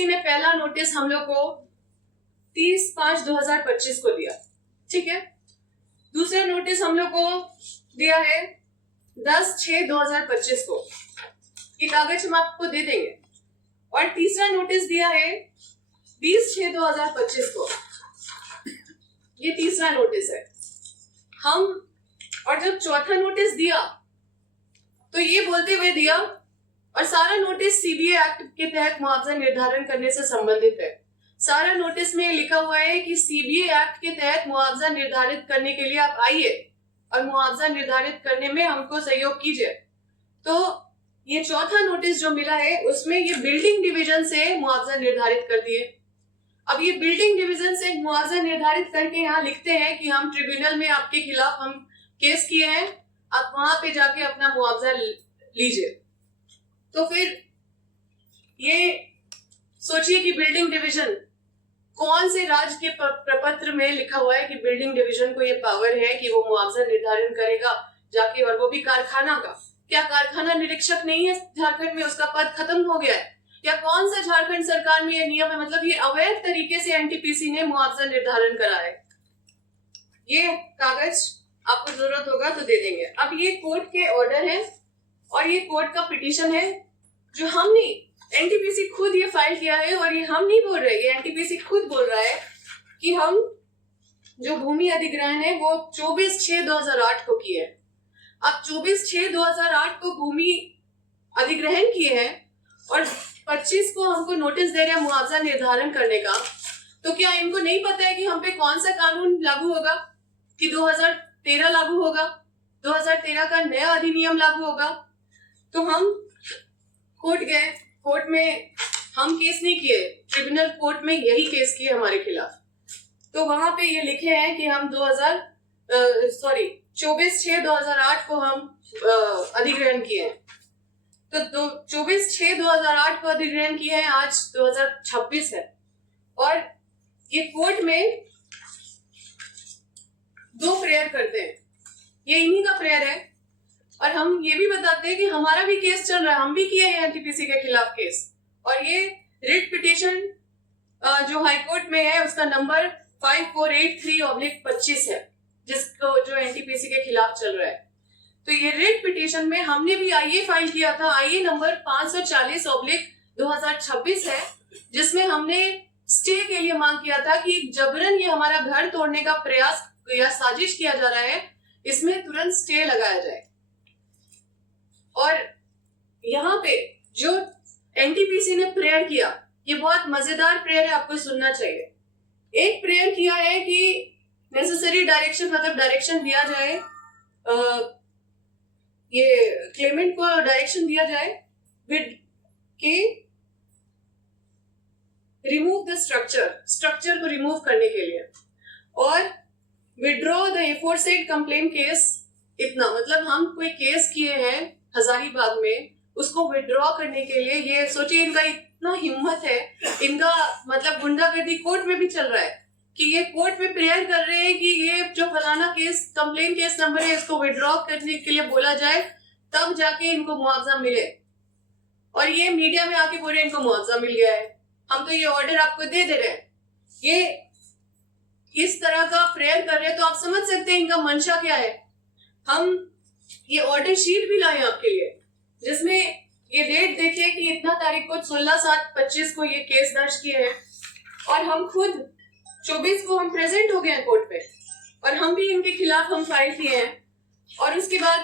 NTPC ने पहला notice हम लोग को 30/5/2025 को दिया, ठीक है। दूसरा नोटिस हम लोग को दिया है 10/6/2025 को, ये कागज हम आपको दे देंगे। और तीसरा नोटिस दिया है 20/6/2025 को, ये तीसरा नोटिस है हम। और जब चौथा नोटिस दिया तो ये बोलते हुए दिया, और सारा नोटिस सीबीए एक्ट के तहत मुआवजा निर्धारण करने से संबंधित है। सारा नोटिस में लिखा हुआ है कि सीबीए एक्ट के तहत मुआवजा निर्धारित करने के लिए आप आइए और मुआवजा निर्धारित करने में हमको सहयोग कीजिए। तो ये चौथा नोटिस जो मिला है उसमें ये बिल्डिंग डिवीजन से मुआवजा निर्धारित कर दिए। अब ये बिल्डिंग डिवीजन से मुआवजा निर्धारित करके यहाँ लिखते हैं कि हम ट्रिब्यूनल में आपके खिलाफ हम केस किए हैं, आप वहां पे जाके अपना मुआवजा लीजिए। तो फिर ये सोचिए कि बिल्डिंग डिवीजन कौन से राज्य के प्रपत्र में लिखा हुआ है कि बिल्डिंग डिवीजन को ये पावर है कि वो मुआवजा निर्धारण करेगा जाके, और वो भी कारखाना का। क्या कारखाना निरीक्षक नहीं है झारखंड में, उसका पद खत्म हो गया है? या कौन सा झारखंड सरकार में ये नियम है? मतलब ये अवैध तरीके से एनटीपीसी ने मुआवजा निर्धारण करा है। ये कागज आपको जरूरत होगा तो दे देंगे। अब ये कोर्ट के ऑर्डर है और ये कोर्ट का पिटीशन है जो हम नहीं, एनटीपीसी खुद ये फाइल किया है। और ये हम नहीं बोल रहे, ये एनटीपीसी खुद बोल रहा है कि हम जो भूमि अधिग्रहण है वो 24/6/2008 को किए हैं। अब 24/6/2008 को भूमि अधिग्रहण किए हैं और 25 को हमको नोटिस दे रहे हैं मुआवजा निर्धारण करने का। तो क्या इनको नहीं पता है कि हम पे कौन सा कानून लागू होगा, कि 2013 लागू होगा, 2013 का नया अधिनियम लागू होगा? तो हम कोर्ट गए, कोर्ट में हम केस नहीं किए, ट्रिब्यूनल कोर्ट में यही केस किए हमारे खिलाफ। तो वहां पे ये लिखे हैं कि हम 24/6/2008 को हम अधिग्रहण किए हैं। तो 24/6/2008 को अधिग्रहण किए हैं, आज 2026 है। और ये कोर्ट में 2 प्रेयर करते हैं, ये इन्हीं का प्रेयर है। और हम ये भी बताते हैं कि हमारा भी केस चल रहा है, हम भी किए हैं एनटीपीसी के खिलाफ केस। और ये रिट पिटीशन जो हाईकोर्ट में है उसका नंबर 5483/25 है, जिसको जो एनटीपीसी के खिलाफ चल रहा है। तो ये रिट पिटीशन में हमने भी आईए फाइल किया था, आईए नंबर 540/2026 है, जिसमें हमने स्टे के लिए मांग किया था कि जबरन ये हमारा घर तोड़ने का प्रयास या साजिश किया जा रहा है, इसमें तुरंत स्टे लगाया जाए। और यहाँ पे जो एनटीपीसी ने प्रेयर किया, ये बहुत मजेदार प्रेयर है, आपको सुनना चाहिए। एक प्रेयर किया है कि नेसेसरी डायरेक्शन, मतलब डायरेक्शन दिया जाए, ये क्लेमेंट को डायरेक्शन दिया जाए विद के रिमूव द स्ट्रक्चर को रिमूव करने के लिए, और विड्रॉ द एफोरसेड कंप्लेंट केस। इतना मतलब हम कोई केस किए हैं हजारीबाग में, उसको विड्रॉ करने के लिए, ये सोचिए इनका इतना हिम्मत है, इनका मतलब गुंडागर्दी कोर्ट में भी चल रहा है कि ये कोर्ट में प्रेयर कर रहे हैं कि ये जो फलाना केस कंप्लेंट केस नंबर है इसको विड्रॉ करने के लिए बोला जाए, तब जाके इनको मुआवजा मिले। और ये मीडिया में आके बोल रहे हैं इनको मुआवजा मिल गया है, हम तो ये ऑर्डर आपको दे दे रहे हैं। ये इस तरह का प्रेयर कर रहे हैं, तो आप समझ सकते हैं इनका मंशा क्या है। हम ये ऑर्डर शीट भी लाए आपके लिए, जिसमें ये डेट देखिए कि इतना तारीख को 16/7/25 को ये केस दर्ज किए हैं, और हम खुद 24 को हम प्रेजेंट हो गए हैं कोर्ट पे, और हम भी इनके खिलाफ हम फाइल किए हैं। और उसके बाद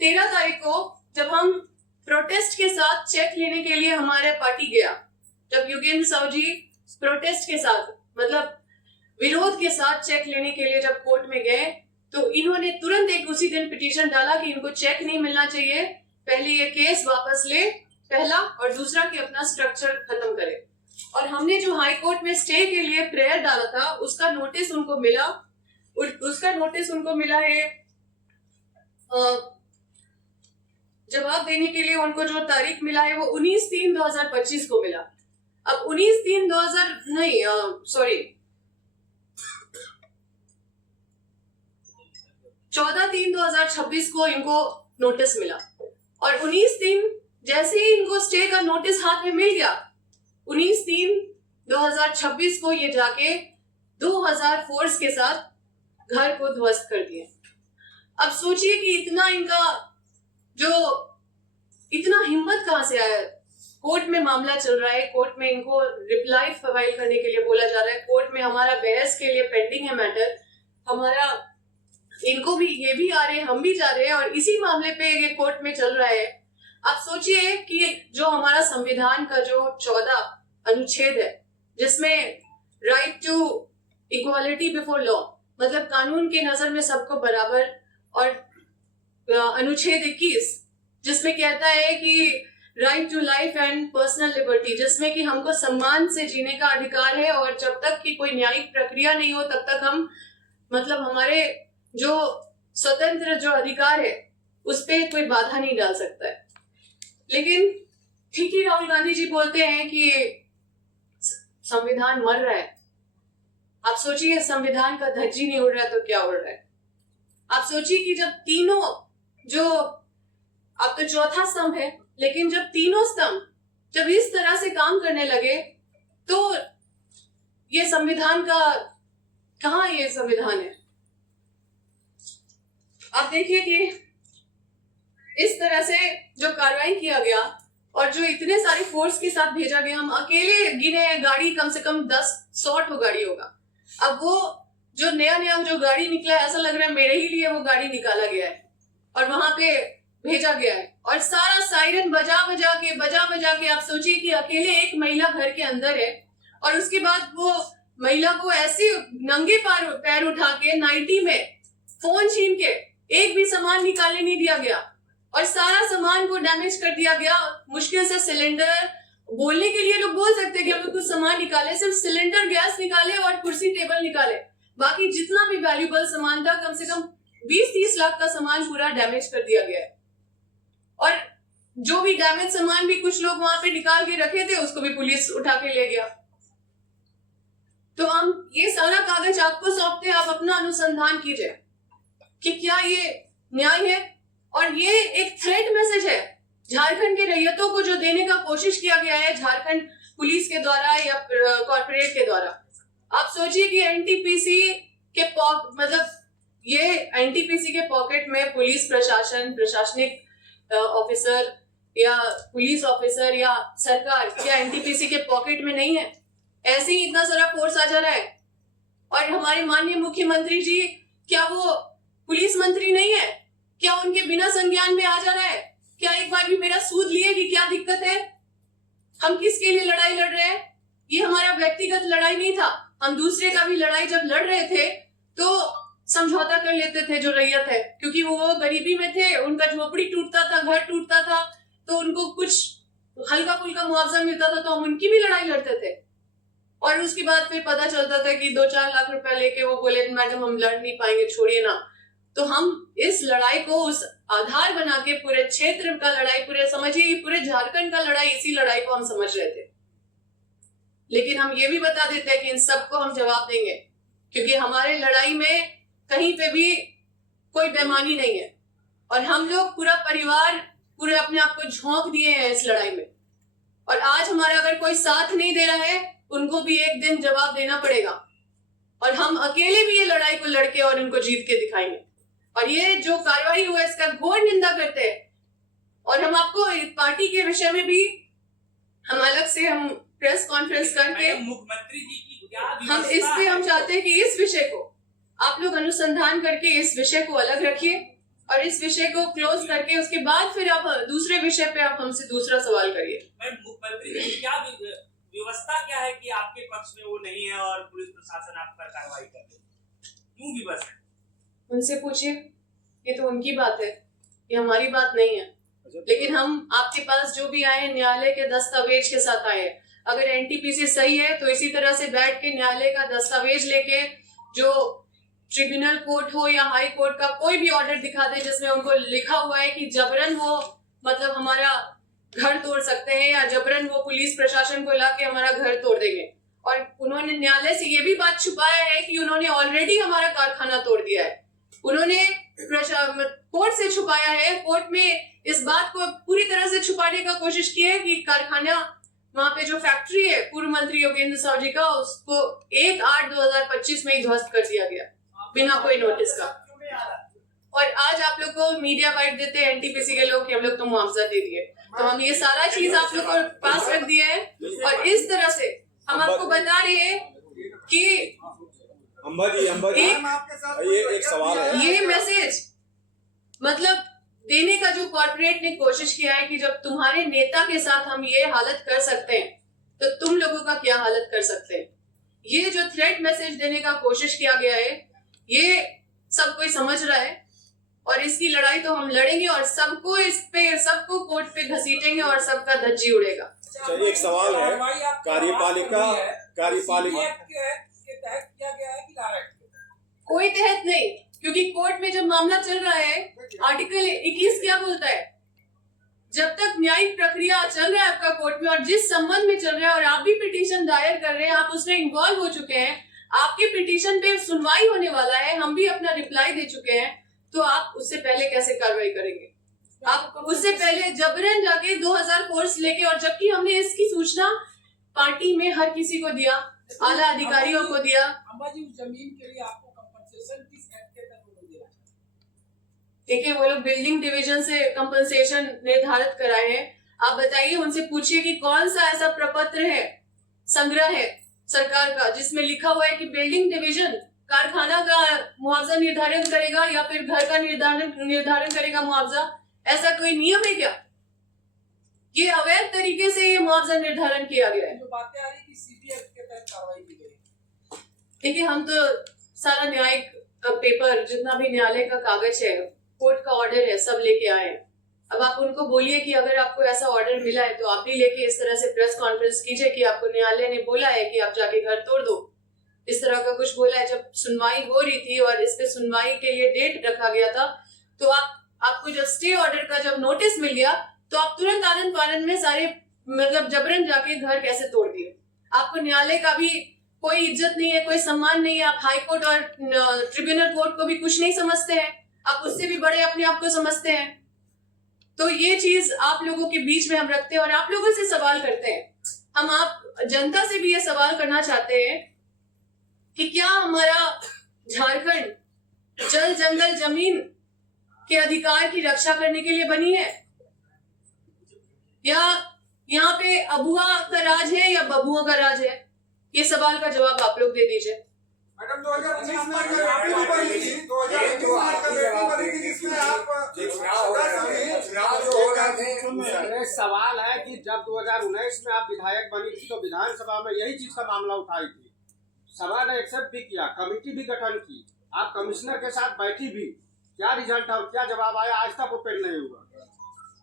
13 तारीख को जब हम प्रोटेस्ट के साथ चेक लेने के लिए हमारे पार्टी गया, जब योगेंद्र साहू जी प्रोटेस्ट के साथ मतलब विरोध के साथ चेक लेने के लिए जब कोर्ट में गए, तो इन्होंने तुरंत एक उसी दिन पिटीशन डाला कि इनको चेक नहीं मिलना चाहिए, पहले ये केस वापस ले, पहला, और दूसरा कि अपना स्ट्रक्चर खत्म करे। और हमने जो हाई कोर्ट में स्टे के लिए प्रेयर डाला था उसका नोटिस उनको मिला, उसका नोटिस उनको मिला है, जवाब देने के लिए उनको जो तारीख मिला है वो 19/3/2025 को मिला। अब 14/3/2026 को इनको नोटिस मिला, और 19/3 जैसे ही इनको स्टे का नोटिस हाथ में मिल गया, 19/3 2026 को ये जाके 2000 फोर्स के साथ घर को ध्वस्त कर दिए। अब सोचिए कि इतना इनका जो इतना हिम्मत कहां से आया। कोर्ट में मामला चल रहा है, कोर्ट में इनको रिप्लाई फाइल करने के लिए बोला जा रहा है, कोर्ट में हमारा बहस के लिए पेंडिंग है मैटर, हमारा इनको भी ये भी आ रहे हैं, हम भी जा रहे हैं, और इसी मामले पे ये कोर्ट में चल रहा है। आप सोचिए कि जो हमारा संविधान का जो 14 अनुच्छेद है, जिसमें right to equality before law, मतलब कानून के नजर में सबको बराबर, और अनुच्छेद 21 जिसमें कहता है कि right to life and personal liberty, जिसमें कि हमको सम्मान से जीने का अधिकार है, और जब तक कि कोई न्यायिक प्रक्रिया नहीं हो तब तक हम मतलब हमारे जो स्वतंत्र जो अधिकार है उस पर कोई बाधा नहीं डाल सकता है। लेकिन ठीक ही राहुल गांधी जी बोलते हैं कि संविधान मर रहा है। आप सोचिए संविधान का धज्जी नहीं उड़ रहा है तो क्या उड़ रहा है। आप सोचिए कि जब तीनों जो अब तो चौथा स्तंभ है, लेकिन जब तीनों स्तंभ जब इस तरह से काम करने लगे तो ये संविधान का कहां ये संविधान है। आप देखिए कि इस तरह से जो कार्रवाई किया गया और जो इतने सारे फोर्स के साथ भेजा गया, हम अकेले गिने गाड़ी कम से कम 10-100 ठो गाड़ी होगा। अब वो जो नया जो गाड़ी निकला है, ऐसा लग रहा है मेरे ही लिए वो गाड़ी निकाला गया है और वहां पे भेजा गया है, और सारा सायरन बजा बजा के आप सोचिए कि अकेले एक महिला घर के अंदर है, और उसके बाद वो महिला को ऐसे नंगे पैर उठा के नाइटी में फोन छीन के एक भी सामान निकालने नहीं दिया गया, और सारा सामान को डैमेज कर दिया गया। मुश्किल से सिलेंडर, बोलने के लिए लोग बोल सकते हैं कि हम लोग कुछ सामान निकाले, सिर्फ सिलेंडर गैस निकाले और कुर्सी टेबल निकाले, बाकी जितना भी वैल्यूबल सामान था कम से कम 20-30 लाख का सामान पूरा डैमेज कर दिया गया है। और जो भी डैमेज सामान भी कुछ लोग वहां पे निकाल के रखे थे उसको भी पुलिस उठा के ले गया। तो हम ये सारा कागज आपको सौंपते हैं, आप अपना अनुसंधान कीजिए कि क्या ये न्याय है। और ये एक थ्रेट मैसेज है झारखंड के रैयतों को जो देने का कोशिश किया गया है झारखंड पुलिस के द्वारा या कॉर्पोरेट के द्वारा। आप सोचिए कि एनटीपीसी के मतलब ये एनटीपीसी के पॉकेट में पुलिस प्रशासन, प्रशासनिक ऑफिसर या पुलिस ऑफिसर या सरकार या एनटीपीसी के पॉकेट में नहीं है। ऐसे ही इतना सारा फोर्स आ जा रहा है, और हमारे माननीय मुख्यमंत्री जी क्या वो पुलिस मंत्री नहीं है? क्या उनके बिना संज्ञान में आ जा रहा है? क्या एक बार भी मेरा सूद लिए कि क्या दिक्कत है? हम किसके लिए लड़ाई लड़ रहे हैं? ये हमारा व्यक्तिगत लड़ाई नहीं था। हम दूसरे का भी लड़ाई जब लड़ रहे थे तो समझौता कर लेते थे जो रैयत है, क्योंकि वो गरीबी में थे, उनका झोपड़ी टूटता था, घर टूटता था, तो उनको कुछ हल्का फुल्का मुआवजा मिलता था तो हम उनकी भी लड़ाई लड़ते थे। और उसके बाद फिर पता चलता था कि 2-4 लाख रुपए लेके वो बोले मैडम हम लड़ नहीं पाएंगे, छोड़िए ना। तो हम इस लड़ाई को उस आधार बना के पूरे क्षेत्र का लड़ाई, पूरे समझिए पूरे झारखंड का लड़ाई, इसी लड़ाई को हम समझ रहे थे। लेकिन हम ये भी बता देते हैं कि इन सबको हम जवाब देंगे, क्योंकि हमारे लड़ाई में कहीं पे भी कोई बेईमानी नहीं है, और हम लोग पूरा परिवार पूरे अपने आप को झोंक दिए हैं इस लड़ाई में। और आज हमारा अगर कोई साथ नहीं दे रहा है उनको भी एक दिन जवाब देना पड़ेगा, और हम अकेले भी ये लड़ाई को लड़के और उनको जीत के दिखाएंगे। और ये जो कार्रवाई हुआ इसका घोर निंदा करते हैं, और हम आपको पार्टी के विषय में भी हम अलग से हम प्रेस कॉन्फ्रेंस करके मुख्यमंत्री जी की क्या हम इस पे हम चाहते हैं कि इस विषय को आप लोग अनुसंधान करके इस विषय को अलग रखिए, और इस विषय को क्लोज करके उसके बाद फिर आप दूसरे विषय पे आप हमसे दूसरा सवाल करिए। मुख्यमंत्री जी की क्या व्यवस्था क्या है कि आपके पक्ष में वो नहीं है और पुलिस प्रशासन आप पर कार्रवाई कर रहे है? क्यों विवश है? उनसे पूछिए, ये तो उनकी बात है, ये हमारी बात नहीं है। लेकिन हम आपके पास जो भी आए न्यायालय के दस्तावेज के साथ आए। अगर एनटीपीसी सही है तो इसी तरह से बैठ के न्यायालय का दस्तावेज लेके जो ट्रिब्यूनल कोर्ट हो या हाई कोर्ट का कोई भी ऑर्डर दिखा दे जिसमें उनको लिखा हुआ है कि जबरन वो मतलब हमारा घर तोड़ सकते हैं या जबरन वो पुलिस प्रशासन को लाके हमारा घर तोड़ देंगे। और उन्होंने न्यायालय से ये भी बात छुपाया है कि उन्होंने ऑलरेडी हमारा कारखाना तोड़ दिया है। उन्होंने कोर्ट से छुपाया है, कोर्ट में इस बात को पूरी तरह से छुपाने का कोशिश की है कि कारखाना वहां पे जो फैक्ट्री है पूर्व मंत्री योगेंद्र साहु जी का, उसको 1/8/2025 में ही ध्वस्त कर दिया गया बिना कोई नोटिस का। और आज आप लोग को मीडिया बाइट देते हैं एनटीपीसी के लोग कि हम लोग तो मुआवजा दे दिए, तो हम ये सारा चीज आप लोग को पास रख दिया है। और इस तरह से हम आपको बता रहे हैं कि अंबा जी एक सवाल है, ये मैसेज मतलब देने का जो कॉर्पोरेट ने कोशिश किया है कि जब तुम्हारे नेता के साथ हम ये हालत कर सकते हैं तो तुम लोगों का क्या हालत कर सकते हैं। ये जो थ्रेट मैसेज देने का कोशिश किया गया है ये सब कोई समझ रहा है, और इसकी लड़ाई तो हम लड़ेंगे और सबको कोर्ट पे घसीटेंगे और सबका धज्जी उड़ेगा। एक सवाल है, कार्यपालिका के तहत किया गया है कि डायरेक्ट? कोई तहत नहीं, क्योंकि कोर्ट में जब मामला चल रहा है आर्टिकल 21 क्या बोलता है, जब तक न्यायिक प्रक्रिया चल रहा है आपका कोर्ट में और जिस संबंध में चल रहा है और आप भी पिटीशन दायर कर रहे हैं, आप उसमें इन्वॉल्व हो चुके हैं, आपके पिटीशन पे सुनवाई होने वाला है, हम भी अपना रिप्लाई दे चुके हैं, तो आप उससे पहले कैसे कार्रवाई करेंगे? आप उससे पहले जबरन जाके 2000 फोर्स लेके, और जबकि हमने इसकी सूचना पार्टी में हर किसी को दिया, आला अधिकारियों को दिया। अम्बा जी, उस जमीन के लिए आपको कंपनसेशन किस एक्ट के तहत देना चाहिए? देखिए वो लोग बिल्डिंग डिवीजन से कंपनसेशन निर्धारित कराए हैं। आप बताइए, उनसे पूछिए कि कौन सा ऐसा प्रपत्र है, संग्रह है सरकार का जिसमें लिखा हुआ है कि बिल्डिंग डिवीजन कारखाना का मुआवजा निर्धारण करेगा या फिर घर का निर्धारण करेगा मुआवजा। ऐसा कोई नियम है क्या? ये अवैध तरीके से ये मुआवजा निर्धारण किया गया है। जो बातें आ रही कि सीबी एक्ट के तहत कार्रवाई की गई। देखिए हम तो सारा न्यायिक पेपर, जितना भी न्यायालय का कागज है, कोर्ट का ऑर्डर है, सब लेके आए हैं। अब आप उनको बोलिए कि अगर आपको ऐसा ऑर्डर मिला है तो आप भी लेके इस तरह से प्रेस कॉन्फ्रेंस कीजिए कि आपको न्यायालय ने बोला है कि आप जाके घर तोड़ दो, इस तरह का कुछ बोला है। जब सुनवाई हो रही थी और इस पे सुनवाई के लिए डेट रखा गया था, तो आपको जब स्टे ऑर्डर का जब नोटिस मिल गया तो आप तुरंत आनंद फानंद में सारे मतलब जबरन जाके घर कैसे तोड़ दिए। आपको न्यायालय का भी कोई इज्जत नहीं है, कोई सम्मान नहीं है। आप हाई कोर्ट और ट्रिब्यूनल कोर्ट को भी कुछ नहीं समझते हैं, आप उससे भी बड़े अपने आप को समझते हैं। तो ये चीज आप लोगों के बीच में हम रखते हैं और आप लोगों से सवाल करते हैं। हम आप जनता से भी ये सवाल करना चाहते हैं कि क्या हमारा झारखंड जल जंगल जमीन के अधिकार की रक्षा करने के लिए बनी है, या यहाँ पे अबुआ का राज है या बबुआ का राज है? ये सवाल का जवाब आप लोग दे दीजिए। मैडम 2019 में आपकी बनी थी, 2019 बनी थी जिसमें आप सवाल है कि जब 2019 में आप विधायक बनी थी तो विधानसभा में यही चीज का मामला उठाई थी, सभा ने एक्सेप्ट भी किया, कमेटी भी गठन की, आप कमिश्नर के साथ बैठी भी, क्या रिजल्ट और क्या जवाब आया आज तक ओपन नहीं हुआ।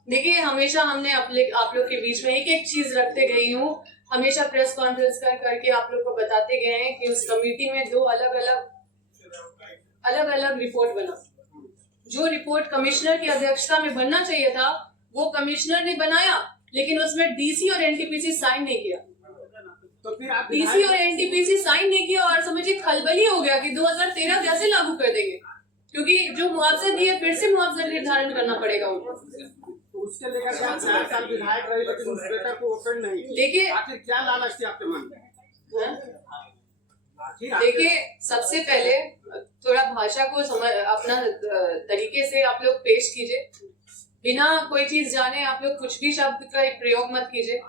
देखिए हमेशा हमने आप लोग के बीच में एक एक चीज रखते गई हूँ, हमेशा प्रेस कॉन्फ्रेंस करके आप लोग को बताते गए हैं कि उस कमेटी में दो अलग अलग रिपोर्ट बना। जो रिपोर्ट कमिश्नर की अध्यक्षता में बनना चाहिए था वो कमिश्नर ने बनाया, लेकिन उसमें डीसी और एनटीपीसी साइन नहीं किया। तो फिर आप डीसी और एनटीपीसी साइन नहीं किया और समझिए खलबली हो गया कि 2013 कैसे लागू कर देंगे, क्योंकि जो मुआवजा दिए फिर से मुआवजा निर्धारण करना पड़ेगा उनको। उसके लेकर के आप 4 साल विधायक रहे लेकिन उस पेपर को ओपन नहीं। देखिए आखिर क्या लालच थी आपके मन में? देखिए सबसे पहले थोड़ा भाषा को अपना तरीके से आप लोग पेश कीजिए, बिना कोई चीज जाने आप लोग कुछ भी शब्द का प्रयोग मत कीजिए।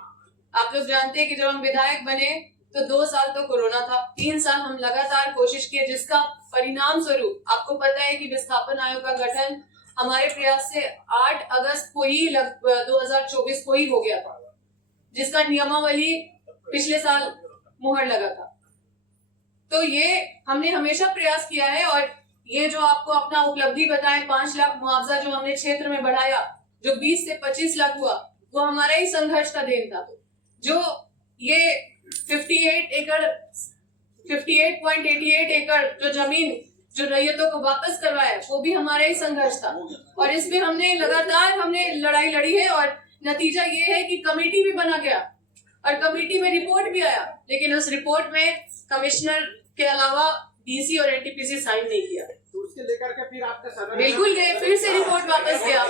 आप लोग जानते हैं कि जब हम विधायक बने तो 2 साल तो कोरोना था, 3 साल हम लगातार कोशिश किए, जिसका परिणाम स्वरूप आपको पता है कि विस्थापन आयोग का गठन हमारे प्रयास से 8 अगस्त को ही 2024 को ही हो गया था, जिसका नियमावली पिछले साल मुहर लगा था। तो ये हमने हमेशा प्रयास किया है, और ये जो आपको अपना उपलब्धि बताएं 5 लाख मुआवजा जो हमने क्षेत्र में बढ़ाया, जो 20 से 25 लाख हुआ, वो हमारा ही संघर्ष का देन था। जो ये 58.88 एकड़ जो जमीन जो रैयतों को वापस करवाया वो भी हमारा ही संघर्ष था, और इसमें हमने लगातार लड़ाई लड़ी है। और नतीजा ये है कि कमेटी भी बना गया और कमेटी में रिपोर्ट भी आया, लेकिन उस रिपोर्ट में कमिश्नर के अलावा डीसी और एनटीपीसी साइन नहीं किया। तो उसके लेकर के फिर आपके बिल्कुल गए, फिर से रिपोर्ट वापस गया।